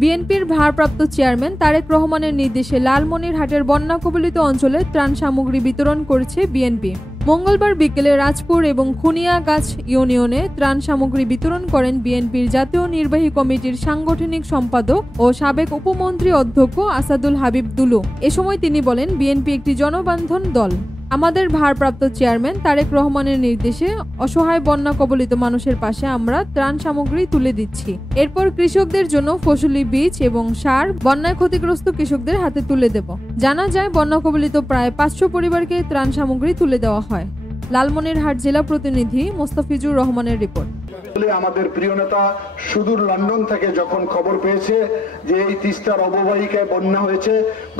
বিএনপির ভারপ্রাপ্ত চেয়ারম্যান তারেক রহমানের নির্দেশে লালমনিরহাটের বন্যা কবলিত অঞ্চলে ত্রাণ সামগ্রী বিতরণ করেছে বিএনপি। মঙ্গলবার বিকেলে রাজপুর এবং খুনিয়াগাছ ইউনিয়নে ত্রাণ সামগ্রী বিতরণ করেন বিএনপির জাতীয় নির্বাহী কমিটির সাংগঠনিক সম্পাদক ও সাবেক উপমন্ত্রী অধ্যক্ষ আসাদুল হাবিব দুলু। এ সময় তিনি বলেন, বিএনপি একটি জনবান্ধব দল। আমাদের ভারপ্রাপ্ত চেয়ারম্যান তারেক রহমানের নির্দেশে অসহায় বন্যা কবলিত মানুষের পাশে আমরা ত্রাণ সামগ্রী তুলে দিচ্ছি। এরপর কৃষকদের জন্য ফসলি বীজ এবং সার বন্যায় ক্ষতিগ্রস্ত কৃষকদের হাতে তুলে দেব। জানা যায়, বন্যা কবলিত প্রায় 500 পরিবারকে ত্রাণ সামগ্রী তুলে দেওয়া হয়। লালমনিরহাট জেলা প্রতিনিধি মোস্তাফিজুর রহমানের রিপোর্ট। আমাদের প্রিয় নেতা সুদূর লন্ডন থেকে যখন খবর পেয়েছে যে এই তিস্তার অববাহিকায় বন্যা হয়েছে,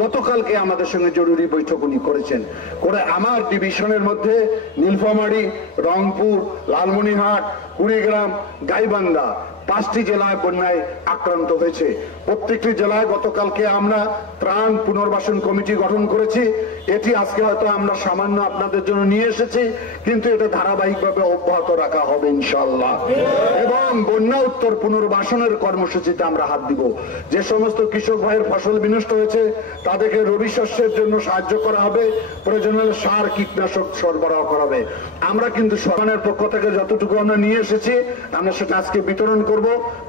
গতকালকে আমাদের সঙ্গে জরুরি বৈঠক উনি করেছেন। করে আমার ডিভিশনের মধ্যে নীলফামারী, রংপুর, লালমনিরহাট, কুড়িগ্রাম, গাইবান্ধা 5টি জেলায় বন্যায় আক্রান্ত হয়েছে। প্রত্যেকটি জেলায় গতকালকে আমরা ত্রাণ পুনর্বাসন কমিটি গঠন করেছি। এটি আজকে হয়তো আমরা সামান্য আপনাদের জন্য নিয়ে এসেছি, কিন্তু এটা ধারাবাহিকভাবে অব্যাহত রাখা হবে ইনশাআল্লাহ। এবং বন্যা উত্তর পুনর্বাসনের কর্মসূচিতে আমরা হাত দিব। যে সমস্ত কৃষক ভাইয়ের ফসল বিনষ্ট হয়েছে তাদেরকে রবি শস্যের জন্য সাহায্য করা হবে, প্রয়োজনে সার কীটনাশক সরবরাহ করা হবে। আমরা কিন্তু সরকারের পক্ষ থেকে যতটুকু আমরা নিয়ে এসেছি আমরা সেটা আজকে বিতরণ করব,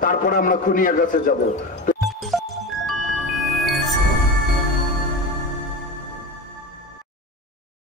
তারপরে আমরা খুনিয়াগাছে যাব।